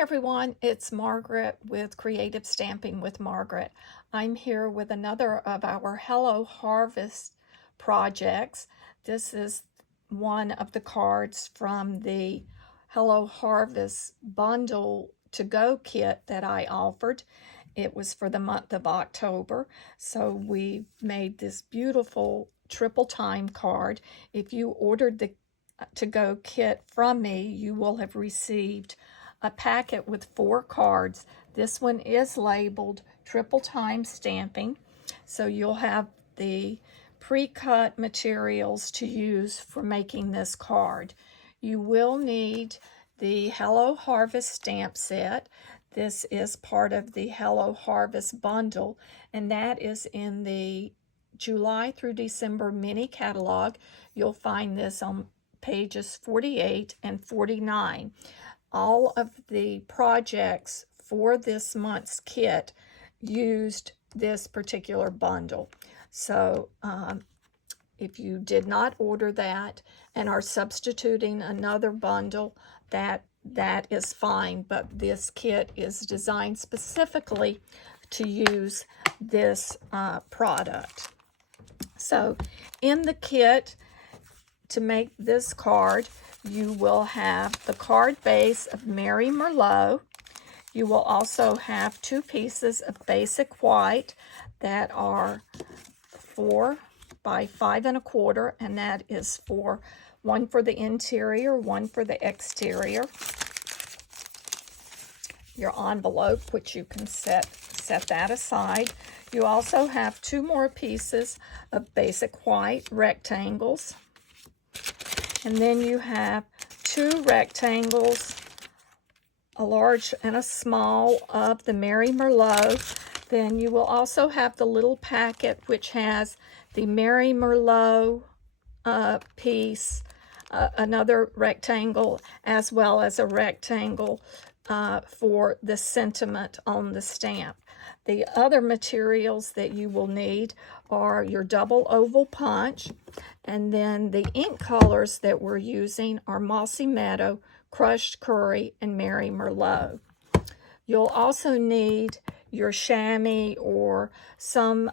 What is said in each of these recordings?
everyone, it's Margaret with Creative Stamping with Margaret. I'm here with another of our Hello Harvest projects. This is one of the cards from the Hello Harvest bundle to-go kit that I offered. It was for the month of October, so we made this beautiful triple time card. If you ordered the to-go kit from me, you will have received a packet with 4 cards. This one is labeled triple time stamping, so you'll have the pre-cut materials to use for making this card. You will need the Hello Harvest stamp set. This is part of the Hello Harvest bundle, and that is in the July through December mini catalog. You'll find this on pages 48 and 49. All of the projects for this month's kit used this particular bundle. So if you did not order that and are substituting another bundle, that is fine, but this kit is designed specifically to use this product. So in the kit, to make this card, you will have the card base of Mary Merlot. You will also have 2 pieces of basic white that are 4 by 5 1/4, and that is for one for the interior, one for the exterior. Your envelope, which you can set that aside. You also have 2 more pieces of basic white rectangles. And then you have 2 rectangles, a large and a small, of the Mary Merlot. Then you will also have the little packet which has the Mary Merlot piece, another rectangle, as well as a rectangle for the sentiment on the stamp. The other materials that you will need are your double oval punch, and then the ink colors that we're using are Mossy Meadow, Crushed Curry, and Mary Merlot. You'll also need your chamois or some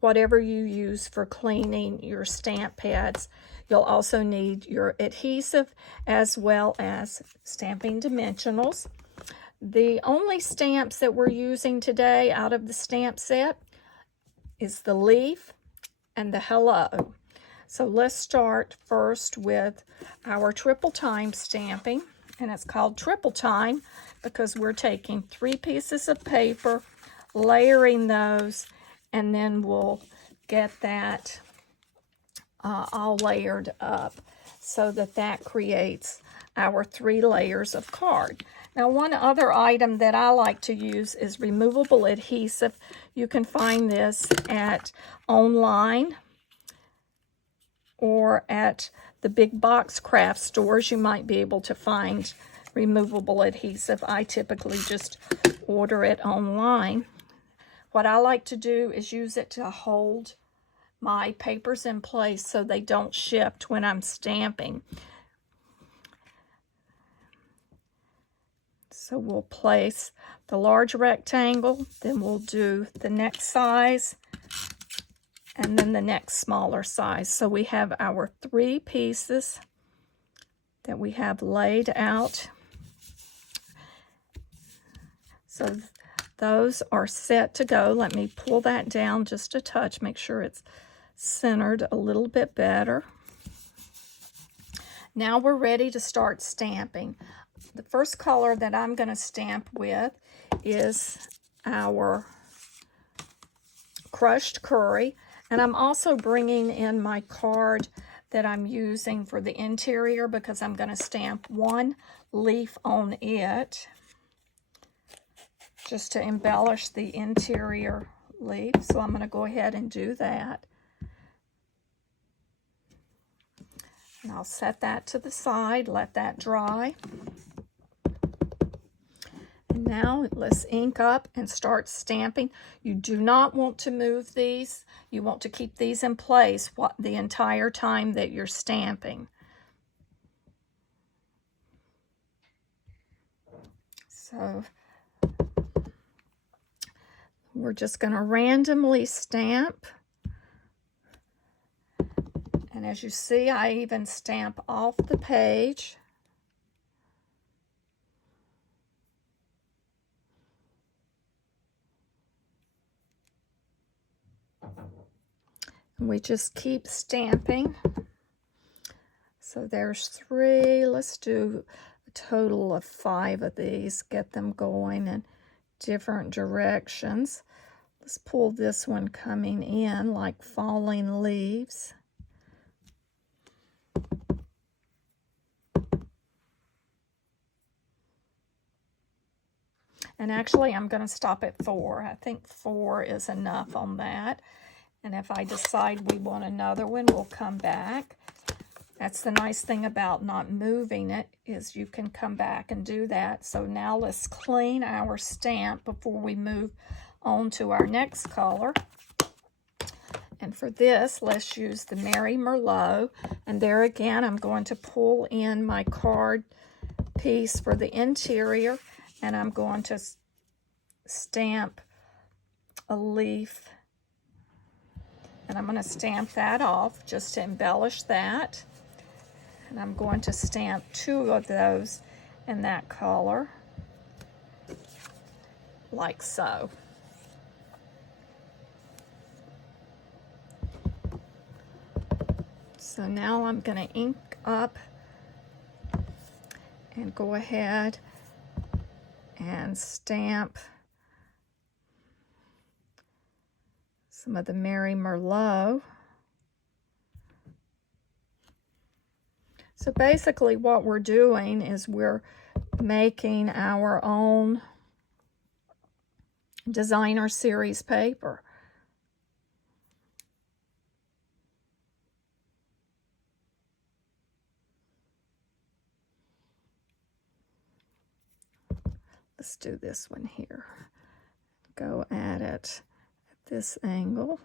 whatever you use for cleaning your stamp pads. You'll also need your adhesive as well as stamping dimensionals. The only stamps that we're using today out of the stamp set is the leaf and the hello. So let's start first with our triple time stamping, and it's called triple time because we're taking 3 pieces of paper, layering those, and then we'll get that all layered up so that creates our 3 layers of card. Now, one other item that I like to use is removable adhesive. You can find this at online or at the big box craft stores. You might be able to find removable adhesive. I typically just order it online. What I like to do is use it to hold my papers in place so they don't shift when I'm stamping. So we'll place the large rectangle, then we'll do the next size, and then the next smaller size. So we have our 3 pieces that we have laid out. So those are set to go. Let me pull that down just a touch, make sure it's centered a little bit better. Now we're ready to start stamping. The first color that I'm going to stamp with is our Crushed Curry, and I'm also bringing in my card that I'm using for the interior because I'm going to stamp 1 leaf on it just to embellish the interior leaf. So I'm going to go ahead and do that. And I'll set that to the side, let that dry. And now let's ink up and start stamping. You do not want to move these. You want to keep these in place the entire time that you're stamping. So we're just going to randomly stamp. And as you see, I even stamp off the page. And we just keep stamping. So there's 3. Let's do a total of 5 of these. Get them going in different directions. Let's pull this one coming in like falling leaves. And actually, I'm going to stop at 4. I think 4 is enough on that. And if I decide we want another one, we'll come back. That's the nice thing about not moving it, is you can come back and do that. So now let's clean our stamp before we move on to our next color. And for this, let's use the Merry Merlot. And there again, I'm going to pull in my card piece for the interior, and I'm going to stamp a leaf. And I'm going to stamp that off just to embellish that. And I'm going to stamp 2 of those in that color, like so. So now I'm going to ink up and go ahead and stamp some of the Merry Merlot. So basically what we're doing is we're making our own designer series paper. Let's do this one here. Go at it at this angle.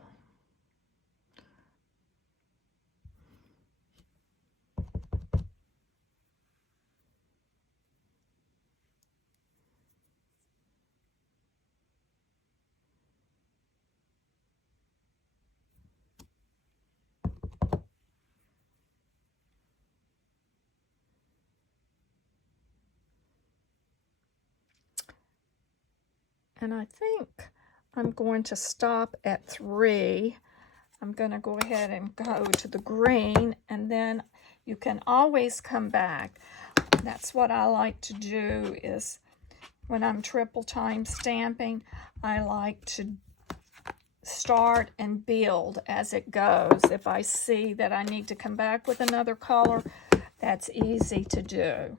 And I think I'm going to stop at 3. I'm going to go ahead and go to the green, and then you can always come back. That's what I like to do, is when I'm triple time stamping, I like to start and build as it goes. If I see that I need to come back with another color, that's easy to do.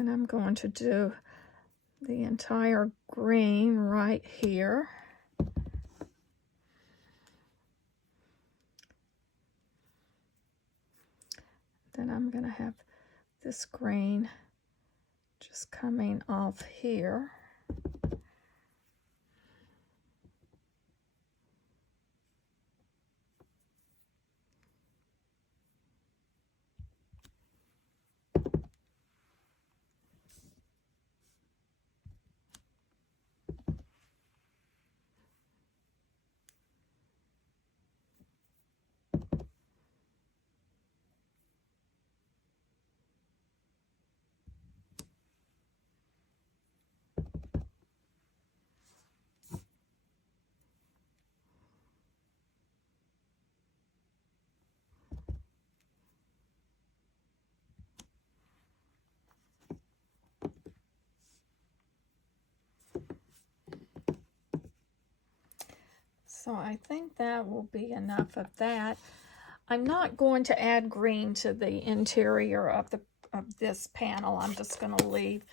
And I'm going to do the entire green right here. Then I'm going to have this green just coming off here. So I think that will be enough of that. I'm not going to add green to the interior of this panel. I'm just going to leave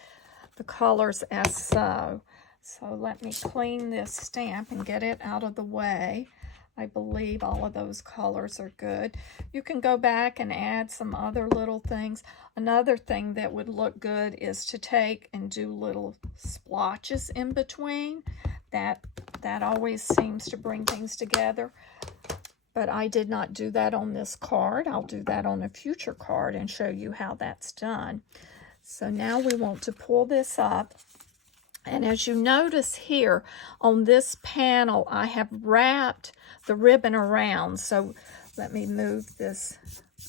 the colors as so. So let me clean this stamp and get it out of the way. I believe all of those colors are good. You can go back and add some other little things. Another thing that would look good is to take and do little splotches in between. That always seems to bring things together. but I did not do that on this card. I'll do that on a future card and show you how that's done. So now we want to pull this up. And as you notice here on this panel, I have wrapped the ribbon around. So let me move this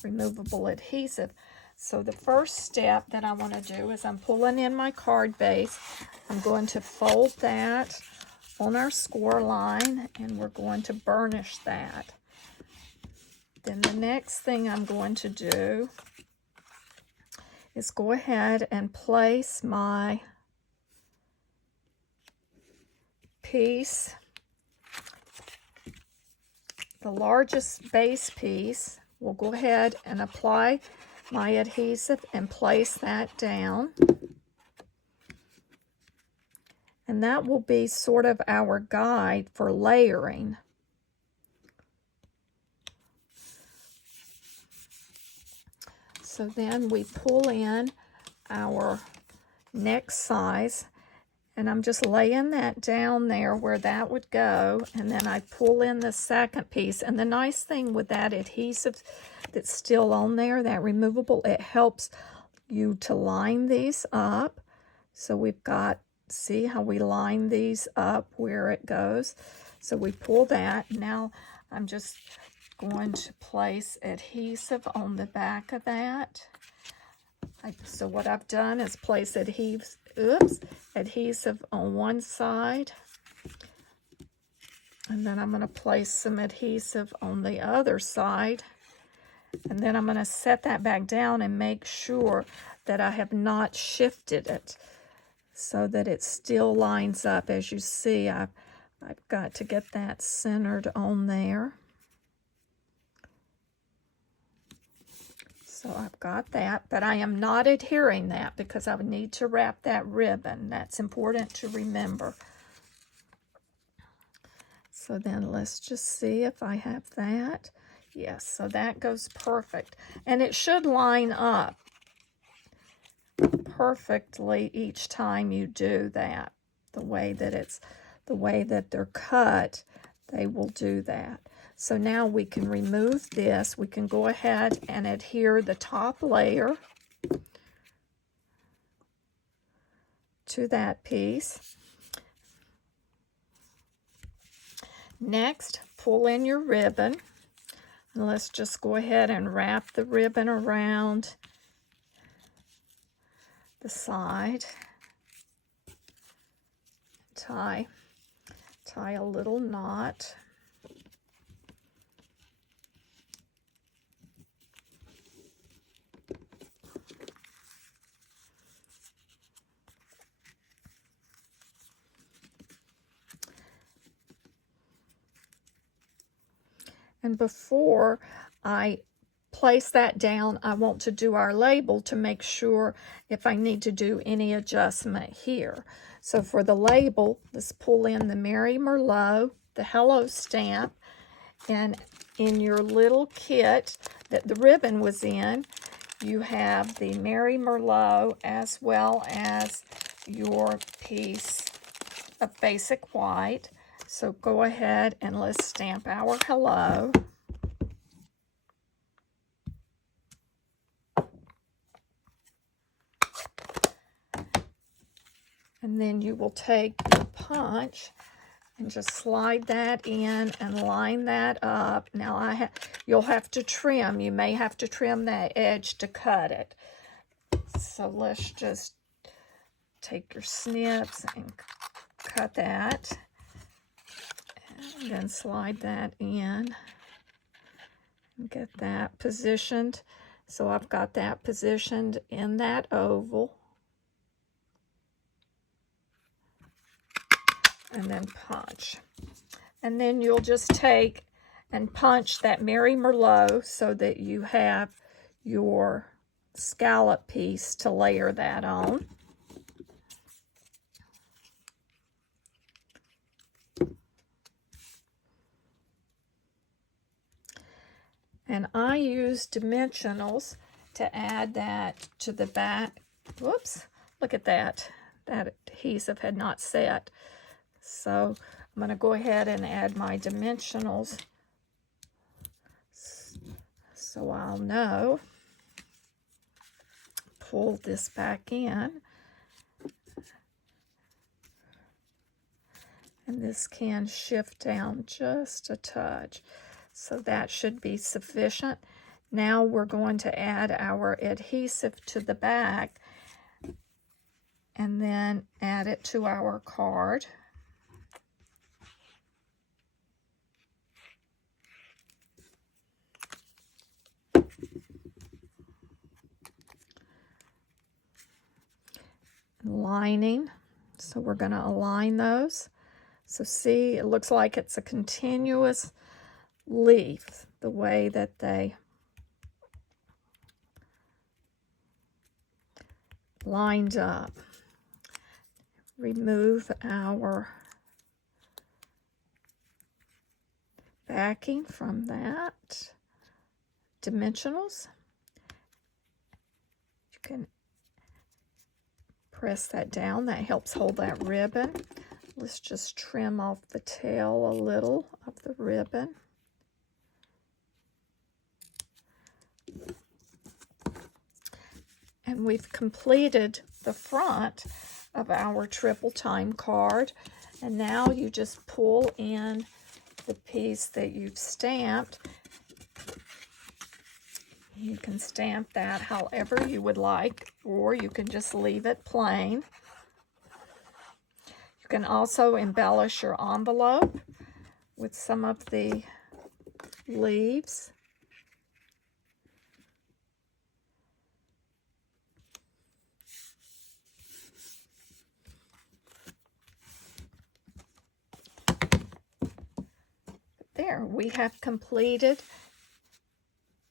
removable adhesive. So the first step that I want to do is I'm pulling in my card base. I'm going to fold that on our score line, and we're going to burnish that. Then the next thing I'm going to do is go ahead and place my piece, the largest base piece. We'll go ahead and apply my adhesive and place that down. And that will be sort of our guide for layering. So then we pull in our next size, and I'm just laying that down there where that would go, and then I pull in the second piece. And the nice thing with that adhesive that's still on there, that removable, it helps you to line these up. So we've got, see how we line these up where it goes. So we pull that. Now I'm just going to place adhesive on the back of that. So what I've done is place adhesive on one side, and then I'm going to place some adhesive on the other side, and then I'm going to set that back down and make sure that I have not shifted it so that it still lines up. As you see, I've got to get that centered on there. So I've got that, but I am not adhering that because I would need to wrap that ribbon. That's important to remember. So then let's just see if I have that. Yes, so that goes perfect. And it should line up perfectly each time you do that. The way that they're cut, they will do that. So now we can remove this. We can go ahead and adhere the top layer to that piece. Next, pull in your ribbon. And let's just go ahead and wrap the ribbon around the side. Tie a little knot. And before I place that down, I want to do our label to make sure if I need to do any adjustment here. So for the label, let's pull in the Mary Merlot, the Hello stamp, and in your little kit that the ribbon was in, you have the Mary Merlot as well as your piece of basic white. So go ahead and let's stamp our hello. And then you will take your punch and just slide that in and line that up. Now you'll have to trim. You may have to trim that edge to cut it. So let's just take your snips and cut that. And then slide that in and get that positioned. So I've got that positioned in that oval. And then punch. And then you'll just take and punch that Mary Merlot so that you have your scallop piece to layer that on. And I use dimensionals to add that to the back. Whoops, look at that. That adhesive had not set. So I'm going to go ahead and add my dimensionals so I'll know. Pull this back in. And this can shift down just a touch. So that should be sufficient. Now we're going to add our adhesive to the back and then add it to our card. Lining, so we're going to align those. So see, it looks like it's a continuous leaf, the way that they lined up. Remove our backing from that. Dimensionals. You can press that down. That helps hold that ribbon. Let's just trim off the tail a little of the ribbon. And we've completed the front of our triple time card. And now you just pull in the piece that you've stamped. You can stamp that however you would like, or you can just leave it plain. You can also embellish your envelope with some of the leaves. There, we have completed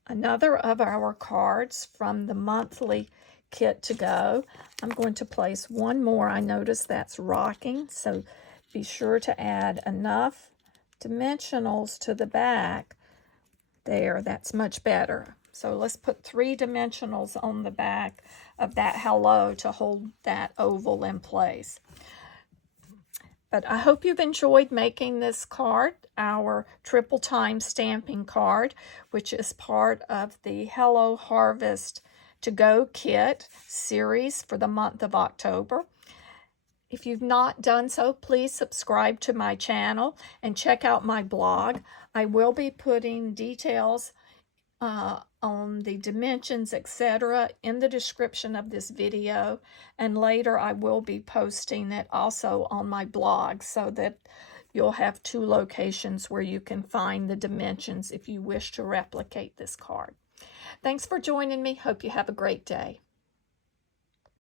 another of our cards from the monthly kit to go. I'm going to place one more. I noticed that's rocking, so be sure to add enough dimensionals to the back. There, that's much better. So let's put 3 dimensionals on the back of that hello to hold that oval in place. But I hope you've enjoyed making this card, our triple time stamping card, which is part of the Hello Harvest to Go kit series for the month of October. If you've not done so, please subscribe to my channel and check out my blog. I will be putting details on the dimensions, etc. in the description of this video, and later I will be posting it also on my blog so that you'll have 2 locations where you can find the dimensions if you wish to replicate this card. Thanks for joining me. Hope you have a great day.